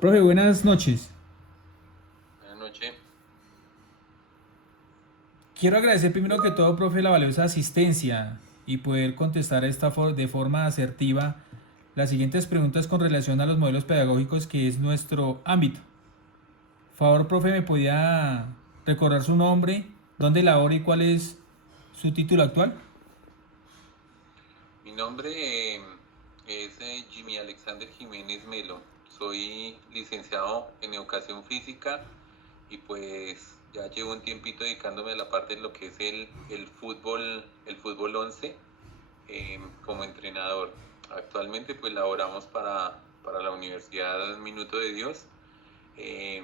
Profe, buenas noches. Buenas noches. Quiero agradecer primero que todo, profe, la valiosa asistencia y poder contestar de forma asertiva las siguientes preguntas con relación a los modelos pedagógicos que es nuestro ámbito. Por favor, profe, ¿me podía recordar su nombre, dónde labora y cuál es su título actual? Mi nombre es Jimmy Alexander Jiménez Melo. Soy licenciado en educación física y pues ya llevo un tiempito dedicándome a la parte de lo que es el fútbol 11 como entrenador. Actualmente pues laboramos para la Universidad Minuto de Dios, eh,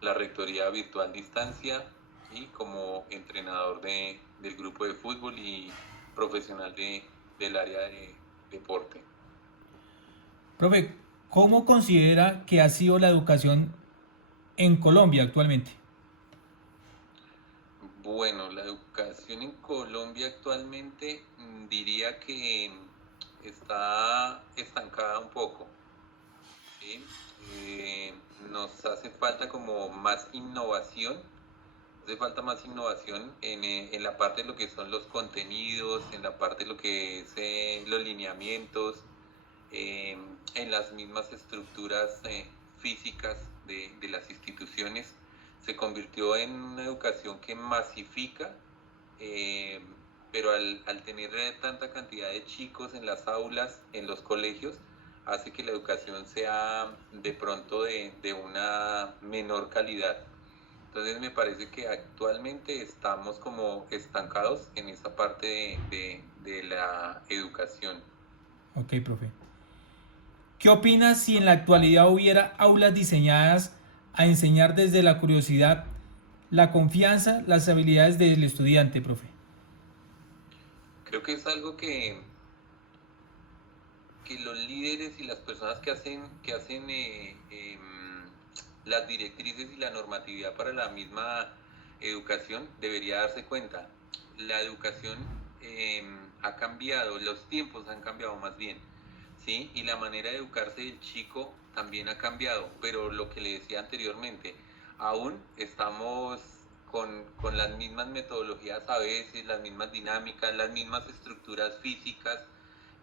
la Rectoría Virtual Distancia y como entrenador del grupo de fútbol y profesional del área de deporte. Profe, ¿cómo considera que ha sido la educación en Colombia actualmente? Bueno, la educación en Colombia actualmente diría que está estancada un poco, ¿sí? Eh, Nos hace falta como más innovación. Hace falta más innovación en la parte de lo que son los contenidos, en la parte de lo que es los lineamientos, eh, en las mismas estructuras físicas de las instituciones. Se convirtió en una educación que masifica, eh, pero al tener tanta cantidad de chicos en las aulas, en los colegios, hace que la educación sea de pronto de una menor calidad. Entonces me parece que actualmente estamos como estancados en esa parte de la educación. Ok, profe. ¿Qué opinas si en la actualidad hubiera aulas diseñadas a enseñar desde la curiosidad, la confianza, las habilidades del estudiante, profe? Creo que es algo que los líderes y las personas que hacen las directrices y la normatividad para la misma educación debería darse cuenta. La educación ha cambiado, los tiempos han cambiado más bien, ¿sí? Y la manera de educarse del chico también ha cambiado, pero lo que le decía anteriormente, aún estamos con las mismas metodologías a veces, las mismas dinámicas, las mismas estructuras físicas.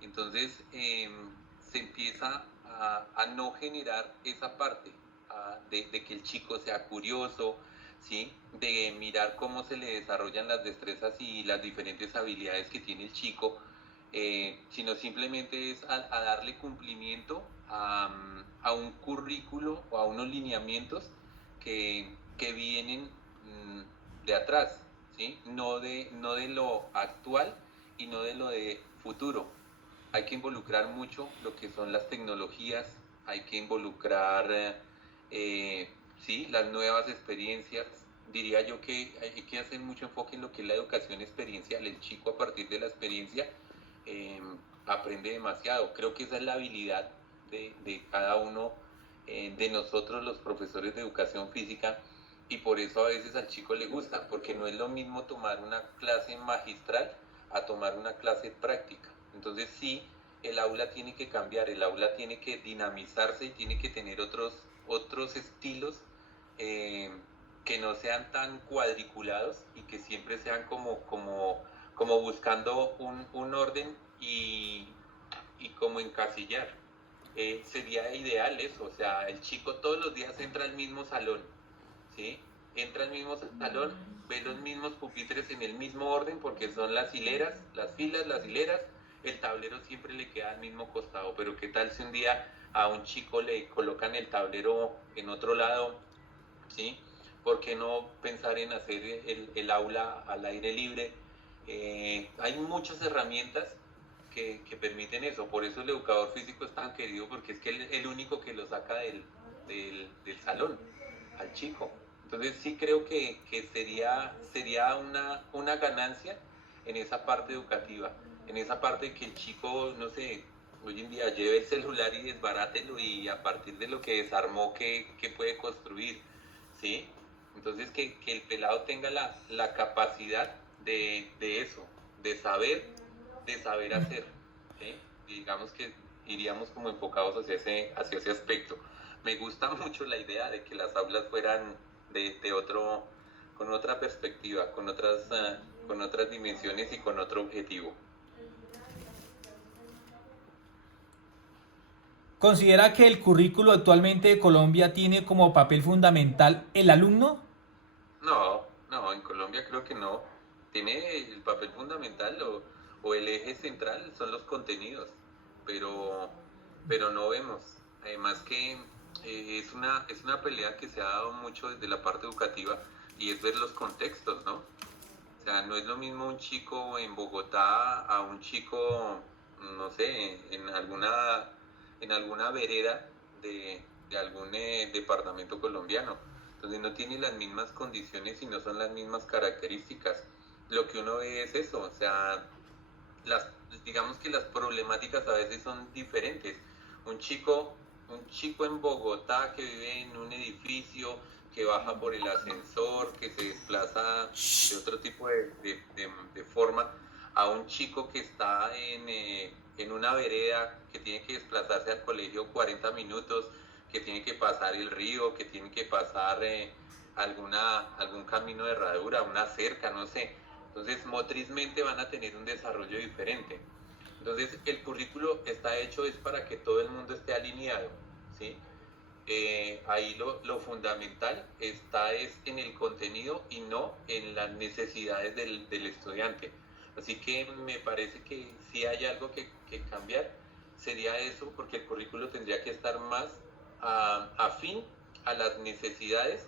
Entonces se empieza a no generar esa parte, de que el chico sea curioso, ¿sí? De mirar cómo se le desarrollan las destrezas y las diferentes habilidades que tiene el chico, sino simplemente es a darle cumplimiento a un currículo o a unos lineamientos que vienen de atrás, ¿sí? No de lo actual y no de lo de futuro. Hay que involucrar mucho lo que son las tecnologías, hay que involucrar, eh, sí, las nuevas experiencias. Diría yo que hay que hacer mucho enfoque en lo que es la educación experiencial. El chico a partir de la experiencia eh, aprende demasiado. Creo que esa es la habilidad de cada uno de nosotros los profesores de educación física, y por eso a veces al chico le gusta, porque no es lo mismo tomar una clase magistral a tomar una clase práctica. Entonces sí, el aula tiene que cambiar, el aula tiene que dinamizarse y tiene que tener otros estilos, eh, que no sean tan cuadriculados y que siempre sean como buscando un orden y como encasillar. Sería ideal eso, o sea, el chico todos los días entra al mismo salón, ¿sí? Entra al mismo salón, ve los mismos pupitres en el mismo orden porque son las hileras, las filas, las hileras, el tablero siempre le queda al mismo costado, pero ¿qué tal si un día a un chico le colocan el tablero en otro lado? ¿Sí? ¿Por qué no pensar en hacer el aula al aire libre? Hay muchas herramientas que permiten eso, por eso el educador físico es tan querido, porque es que el único que lo saca del salón al chico. Entonces sí creo que sería una ganancia en esa parte educativa, en esa parte de que el chico, no sé, hoy en día lleve el celular y desbarátelo, y a partir de lo que desarmó, que puede construir, ¿sí? Entonces que el pelado tenga la capacidad de eso, de saber, de saber hacer, ¿sí? Y digamos que iríamos como enfocados hacia ese aspecto. me gusta mucho la idea de que las aulas fueran con otra perspectiva, con otras dimensiones y con otro objetivo. ¿Considera que el currículo actualmente de Colombia tiene como papel fundamental el alumno? No, no, en Colombia creo que no. Tiene el papel fundamental o el eje central son los contenidos, pero, pero no vemos. Además que es una pelea que se ha dado mucho desde la parte educativa y es ver los contextos, ¿no? O sea, no es lo mismo un chico en Bogotá a un chico, no sé, en alguna vereda de algún departamento colombiano. Entonces no tiene las mismas condiciones y no son las mismas características. Lo que uno ve es eso, o sea, las, digamos que las problemáticas a veces son diferentes. Un chico, un chico en Bogotá que vive en un edificio, que baja por el ascensor, que se desplaza de otro tipo de forma, a un chico que está en una vereda, que tiene que desplazarse al colegio 40 minutos, que tiene que pasar el río, que tiene que pasar algún camino de herradura, una cerca, no sé. Entonces, motrizmente van a tener un desarrollo diferente. Entonces, el currículo está hecho es para que todo el mundo esté alineado, ¿sí? Ahí lo fundamental está es en el contenido y no en las necesidades del estudiante. Así que me parece que si hay algo que cambiar, sería eso, porque el currículo tendría que estar más afín a las necesidades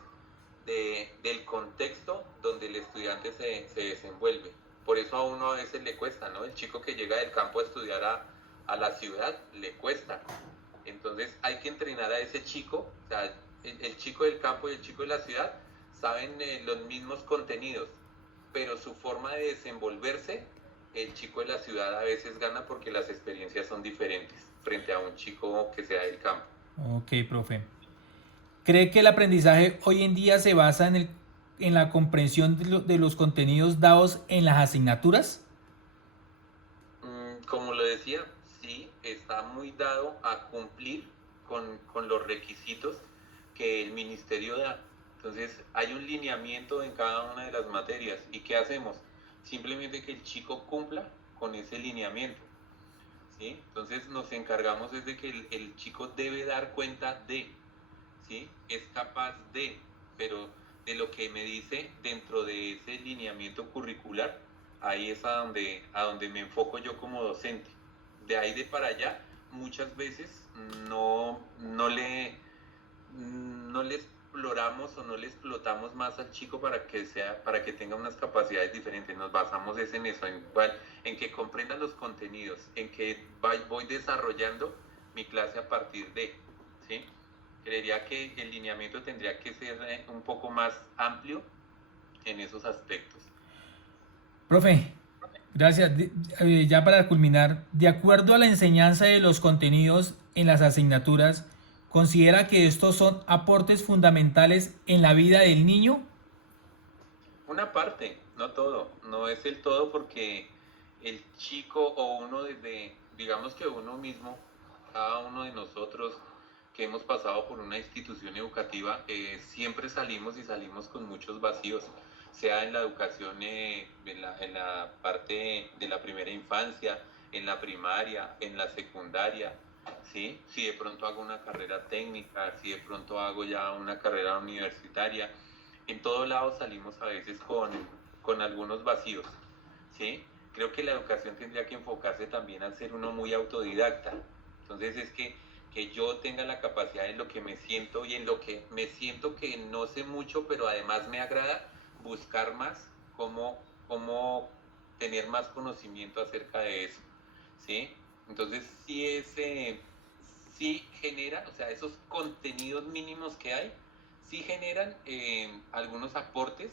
del contexto donde el estudiante se desenvuelve. Por eso a uno a veces le cuesta, ¿no? El chico que llega del campo a estudiar a la ciudad le cuesta. Entonces hay que entrenar a ese chico, o sea, el chico del campo y el chico de la ciudad saben los mismos contenidos, pero su forma de desenvolverse, el chico de la ciudad a veces gana porque las experiencias son diferentes frente a un chico que sea del campo. Ok, profe. ¿Cree que el aprendizaje hoy en día se basa en la comprensión de los contenidos dados en las asignaturas? Como lo decía, sí, está muy dado a cumplir con los requisitos que el ministerio da. Entonces, hay un lineamiento en cada una de las materias. ¿Y qué hacemos? Simplemente que el chico cumpla con ese lineamiento. ¿Sí? Entonces, nos encargamos es de que el chico debe dar cuenta de, ¿sí? Es capaz de, pero de lo que me dice dentro de ese lineamiento curricular, ahí es a donde me enfoco yo como docente. De ahí de para allá, muchas veces no le exploramos o no le explotamos más al chico para que tenga unas capacidades diferentes. Nos basamos es en eso, en que comprenda los contenidos, en que voy desarrollando mi clase a partir de, ¿sí? Creería que el lineamiento tendría que ser un poco más amplio en esos aspectos. Profe, gracias. Ya para culminar, de acuerdo a la enseñanza de los contenidos en las asignaturas, ¿considera que estos son aportes fundamentales en la vida del niño? Una parte, no todo, no es el todo porque el chico o uno digamos que uno mismo, cada uno de nosotros que hemos pasado por una institución educativa, siempre salimos y salimos con muchos vacíos, sea en la educación, en la parte de la primera infancia, en la primaria, en la secundaria, ¿sí? Si de pronto hago una carrera técnica, si de pronto hago ya una carrera universitaria, en todo lado salimos a veces con algunos vacíos, ¿sí? Creo que la educación tendría que enfocarse también al ser uno muy autodidacta. Entonces es que yo tenga la capacidad en lo que me siento y en lo que me siento que no sé mucho, pero además me agrada buscar más cómo tener más conocimiento acerca de eso, ¿sí? Entonces sí generan, o sea, esos contenidos mínimos que hay, sí generan algunos aportes,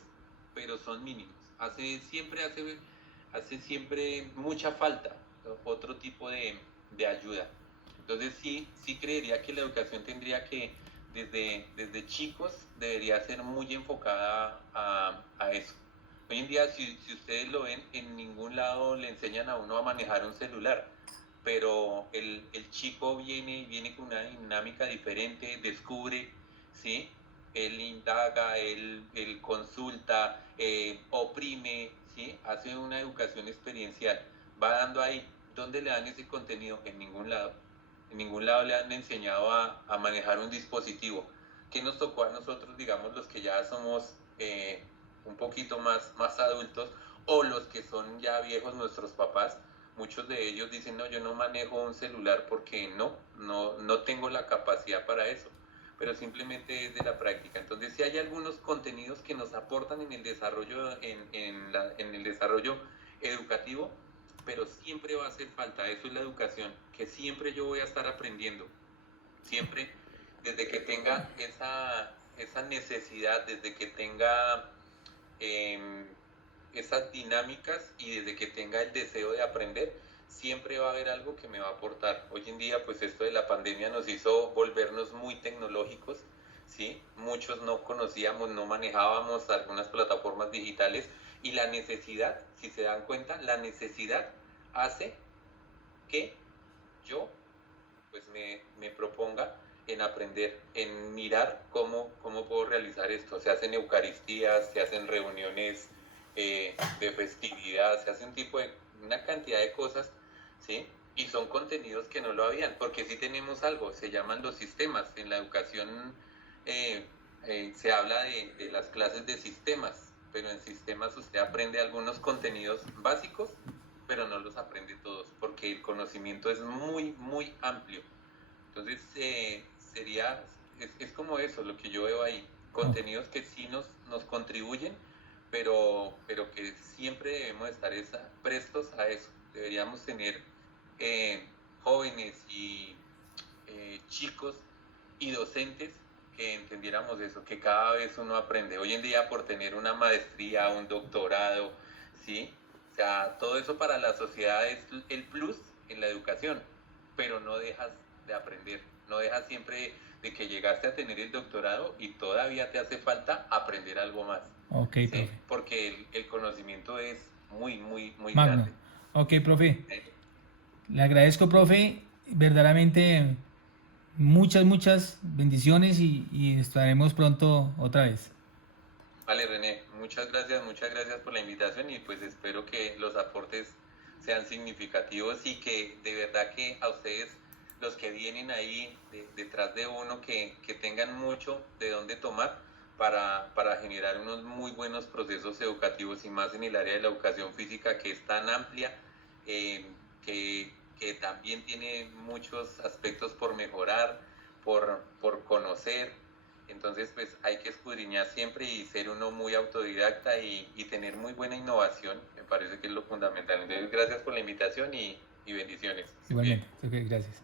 pero son mínimos. Hace siempre mucha falta, ¿no? Otro tipo de ayuda. Entonces sí creería que la educación tendría que, desde chicos, debería ser muy enfocada a eso. Hoy en día, si ustedes lo ven, en ningún lado le enseñan a uno a manejar un celular. pero el chico viene con una dinámica diferente, descubre, ¿sí? Él indaga, él consulta, oprime, ¿sí? Hace una educación experiencial, va dando ahí. ¿Dónde le dan ese contenido? En ningún lado. En ningún lado le han enseñado a manejar un dispositivo. ¿Qué nos tocó a nosotros, digamos, los que ya somos un poquito más adultos, o los que son ya viejos, nuestros papás? Muchos de ellos dicen, no, yo no manejo un celular porque no tengo la capacidad para eso, pero simplemente es de la práctica. Entonces, si hay algunos contenidos que nos aportan en el desarrollo, en el desarrollo educativo, pero siempre va a hacer falta, eso es la educación, que siempre yo voy a estar aprendiendo, siempre, desde que tenga esa necesidad, desde que tenga eh, esas dinámicas y desde que tenga el deseo de aprender, siempre va a haber algo que me va a aportar. Hoy en día, pues esto de la pandemia nos hizo volvernos muy tecnológicos, ¿sí? Muchos no conocíamos, no manejábamos algunas plataformas digitales, y la necesidad, si se dan cuenta, la necesidad hace que yo pues me proponga en aprender, en mirar cómo puedo realizar esto. Se hacen eucaristías, se hacen reuniones de festividad, se hace una cantidad de cosas, ¿sí? Y son contenidos que no lo habían, porque sí tenemos algo, se llaman los sistemas. En la educación se habla de las clases de sistemas, pero en sistemas usted aprende algunos contenidos básicos, pero no los aprende todos, porque el conocimiento es muy amplio. Entonces, es como eso, lo que yo veo ahí, contenidos que sí nos contribuyen, pero que siempre debemos estar prestos a eso. Deberíamos tener jóvenes y chicos y docentes que entendiéramos eso, que cada vez uno aprende. Hoy en día, por tener una maestría, un doctorado, ¿sí? O sea, todo eso para la sociedad es el plus en la educación, pero no dejas de aprender, no dejas siempre de que llegaste a tener el doctorado y todavía te hace falta aprender algo más. Ok, ¿Sí? profe. Porque el conocimiento es muy Magno. grande. Ok, profe. ¿Sí? Le agradezco, profe. Verdaderamente muchas bendiciones y estaremos pronto otra vez. Vale, René, muchas gracias por la invitación, y pues espero que los aportes sean significativos y que de verdad que a ustedes, los que vienen ahí detrás de uno, que tengan mucho de dónde tomar para generar unos muy buenos procesos educativos, y más en el área de la educación física, que es tan amplia, eh, que también tiene muchos aspectos por mejorar, por conocer. Entonces, pues hay que escudriñar siempre y ser uno muy autodidacta y tener muy buena innovación, me parece que es lo fundamental. Entonces, gracias por la invitación y bendiciones. Igualmente. Ok, gracias.